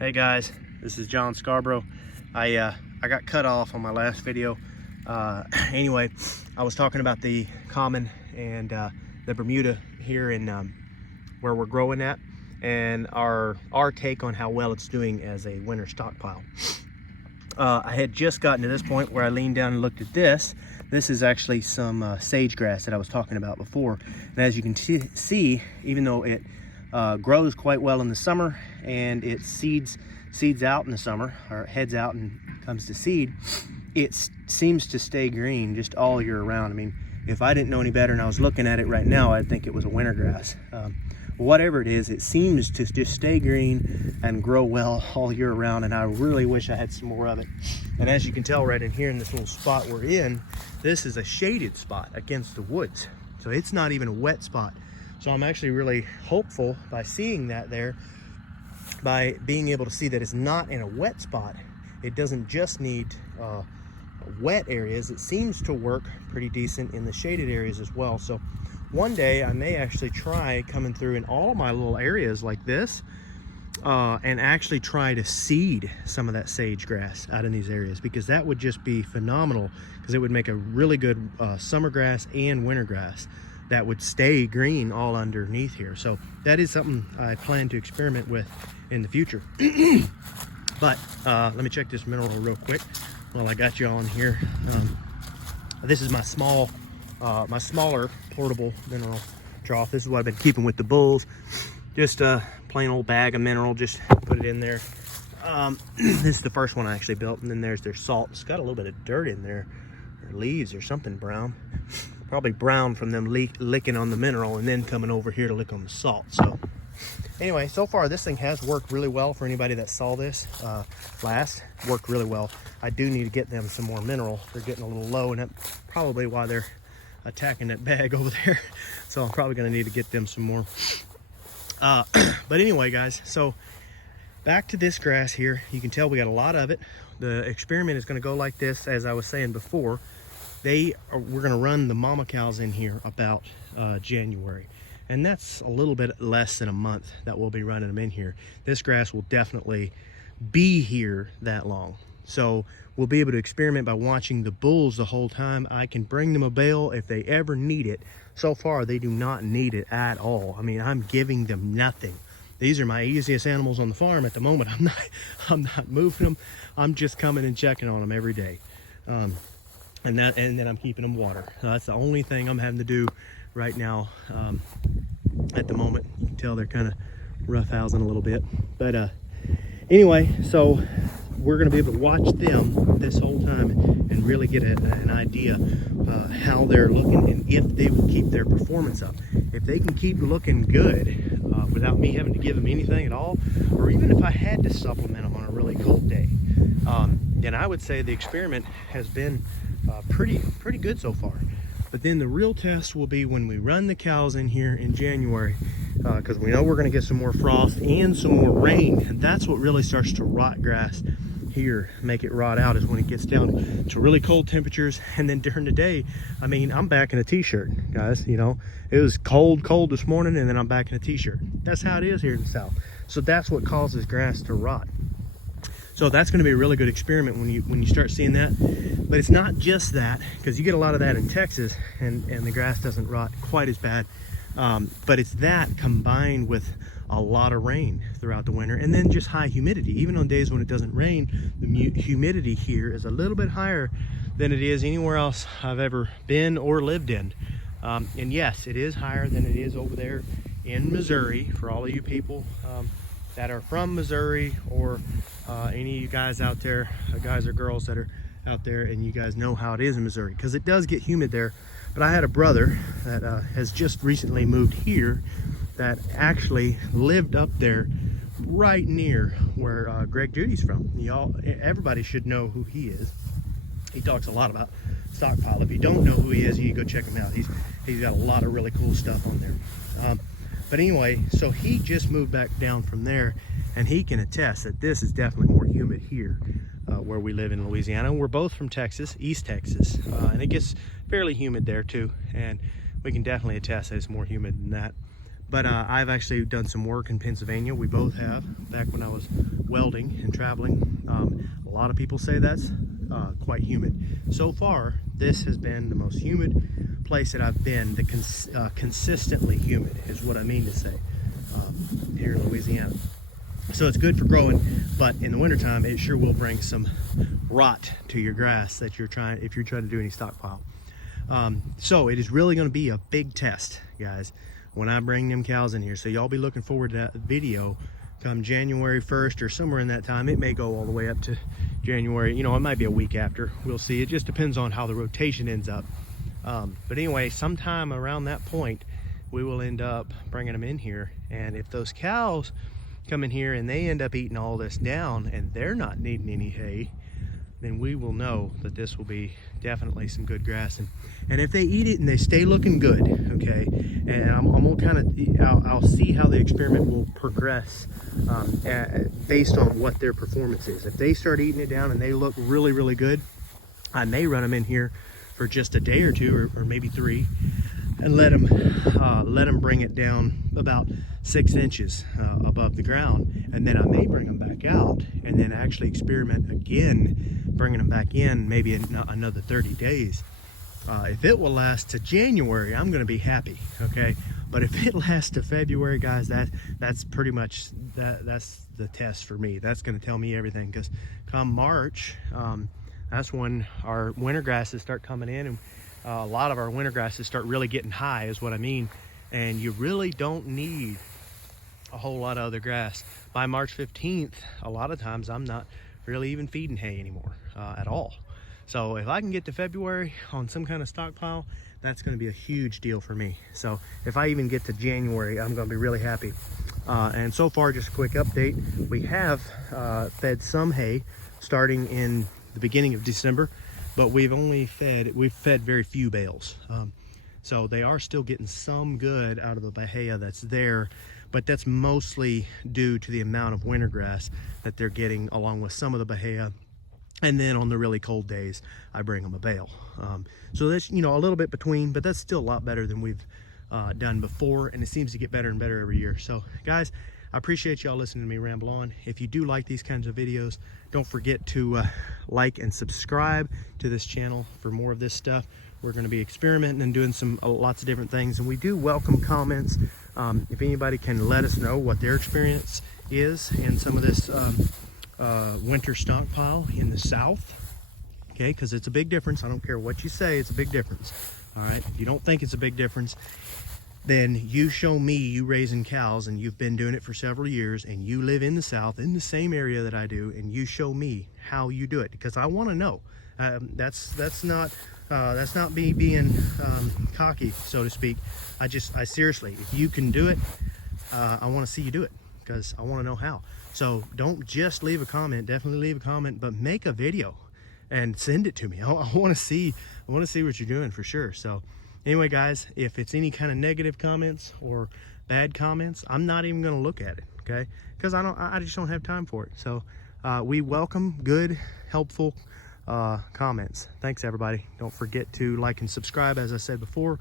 Hey guys, this is John Scarborough. I got cut off on my last video. Anyway, I was talking about the common and the Bermuda here in where we're growing at, and our take on how well it's doing as a winter stockpile. I had just gotten to this point where I leaned down and looked at this. This is actually some sage grass that I was talking about before. And as you can see, even though it grows quite well in the summer and it seeds out in the summer, or heads out and comes to seed, it seems to stay green just all year round. I mean, if I didn't know any better and I was looking at it right now, I'd think it was a winter grass. Whatever it is, it seems to just stay green and grow well all year round, and I really wish I had some more of it. And as you can tell right in here in this little spot we're in, this is a shaded spot against the woods, so it's not even a wet spot. So I'm actually really hopeful by seeing that there, by being able to see that it's not in a wet spot. It doesn't just need wet areas. It seems to work pretty decent in the shaded areas as well. So one day I may actually try coming through in all of my little areas like this and actually try to seed some of that sage grass out in these areas, because that would just be phenomenal, because it would make a really good summer grass and winter grass that would stay green all underneath here. So that is something I plan to experiment with in the future. But let me check this mineral real quick while I got you on here. This is my smaller portable mineral trough. This is what I've been keeping with the bulls. Just a plain old bag of mineral, just put it in there. This is the first one I actually built, and then there's their salt. It's got a little bit of dirt in there, or leaves or something brown. Probably brown from them licking on the mineral and then coming over here to lick on the salt. So anyway, so far this thing has worked really well. For anybody that saw this last, worked really well. I do need to get them some more mineral. They're getting a little low, and that's probably why they're attacking that bag over there. So I'm probably gonna need to get them some more. But anyway guys, so back to this grass here. You can tell we got a lot of it. The experiment is gonna go like this, as I was saying before. We're gonna run the mama cows in here about January, and that's a little bit less than a month that we'll be running them in here. This grass will definitely be here that long, so we'll be able to experiment by watching the bulls the whole time. I can bring them a bale if they ever need it. So far they do not need it at all. I mean, I'm giving them nothing. These are my easiest animals on the farm at the moment. I'm not moving them. I'm just coming and checking on them every day. And then I'm keeping them water. That's the only thing I'm having to do right now at the moment. You can tell they're kind of roughhousing a little bit. But anyway, so we're going to be able to watch them this whole time and really get an idea how they're looking and if they will keep their performance up. If they can keep looking good without me having to give them anything at all, or even if I had to supplement them on a really cold day, then I would say the experiment has been pretty good so far. But then the real test will be when we run the cows in here in January, because we know we're going to get some more frost and some more rain, and that's what really starts to rot grass here, make it rot out, is when it gets down to really cold temperatures. And then during the day, I mean, I'm back in a t-shirt, guys. You know, it was cold this morning, and then I'm back in a t-shirt. That's how it is here in the South. So that's what causes grass to rot. So that's going to be a really good experiment when you start seeing that. But it's not just that, because you get a lot of that in Texas, and the grass doesn't rot quite as bad. But it's that combined with a lot of rain throughout the winter, and then just high humidity. Even on days when it doesn't rain, the humidity here is a little bit higher than it is anywhere else I've ever been or lived in. And yes, it is higher than it is over there in Missouri. For all of you people that are from Missouri, or any of you guys out there, guys or girls that are out there, and you guys know how it is in Missouri, because it does get humid there. But I had a brother that has just recently moved here that actually lived up there right near where Greg Judy's from. Everybody should know who he is. He talks a lot about stockpile. If you don't know who he is, you can go check him out. He's got a lot of really cool stuff on there. But anyway, so he just moved back down from there, and he can attest that this is definitely more humid here where we live in Louisiana. We're both from Texas, East Texas, and it gets fairly humid there too, and we can definitely attest that it's more humid than that. But I've actually done some work in Pennsylvania. We both have, back when I was welding and traveling. A lot of people say that's quite humid. So far, this has been the most humid place that I've been. Consistently humid is what I mean to say, here in Louisiana. So it's good for growing, but in the wintertime, it sure will bring some rot to your grass that if you're trying to do any stockpile. So it is really going to be a big test, guys, when I bring them cows in here. So y'all be looking forward to that video come January 1st or somewhere in that time. It may go all the way up to January, you know, it might be a week after, we'll see. It just depends on how the rotation ends up. But anyway, sometime around that point, we will end up bringing them in here. And if those cows come in here and they end up eating all this down and they're not needing any hay, then we will know that this will be definitely some good grass. And if they eat it and they stay looking good, okay, and I'm gonna kind of, I'll see how the experiment will progress based on what their performance is. If they start eating it down and they look really, really good, I may run them in here for just a day or two, or maybe 3, and let them bring it down about 6 inches above the ground, and then I may bring them back out and then actually experiment again, bringing them back in maybe another 30 days. If it will last to January, I'm going to be happy, okay? But if it lasts to February, guys, that's pretty much that's the test for me. That's going to tell me everything, because come March, that's when our winter grasses start coming in, and a lot of our winter grasses start really getting high, is what I mean. And you really don't need a whole lot of other grass. By March 15th, a lot of times I'm not really even feeding hay anymore at all. So if I can get to February on some kind of stockpile, that's going to be a huge deal for me. So if I even get to January, I'm going to be really happy. And so far, just a quick update, we have fed some hay starting in the beginning of December, but we've fed very few bales. So they are still getting some good out of the bahia that's there, but that's mostly due to the amount of winter grass that they're getting along with some of the bahia. And then on the really cold days, I bring them a bale. So that's, you know, a little bit between, but that's still a lot better than we've done before, and it seems to get better and better every year. So guys, I appreciate y'all listening to me ramble on. If you do like these kinds of videos, don't forget to like and subscribe to this channel for more of this stuff. We're going to be experimenting and doing lots of different things, and we do welcome comments. If anybody can let us know what their experience is in some of this winter stockpile in the South, okay, because it's a big difference. I don't care what you say, it's a big difference. All right, if you don't think it's a big difference, then you show me you raising cows and you've been doing it for several years and you live in the South in the same area that I do, and you show me how you do it, because I want to know. That's not me being cocky, so to speak. I seriously, if you can do it, I want to see you do it, because I want to know how. So don't just leave a comment, definitely leave a comment, but make a video and send it to me. I want to see what you're doing for sure. So anyway, guys, if it's any kind of negative comments or bad comments, I'm not even going to look at it, okay? Because I just don't have time for it. So we welcome good, helpful comments. Thanks, everybody. Don't forget to like and subscribe, as I said before.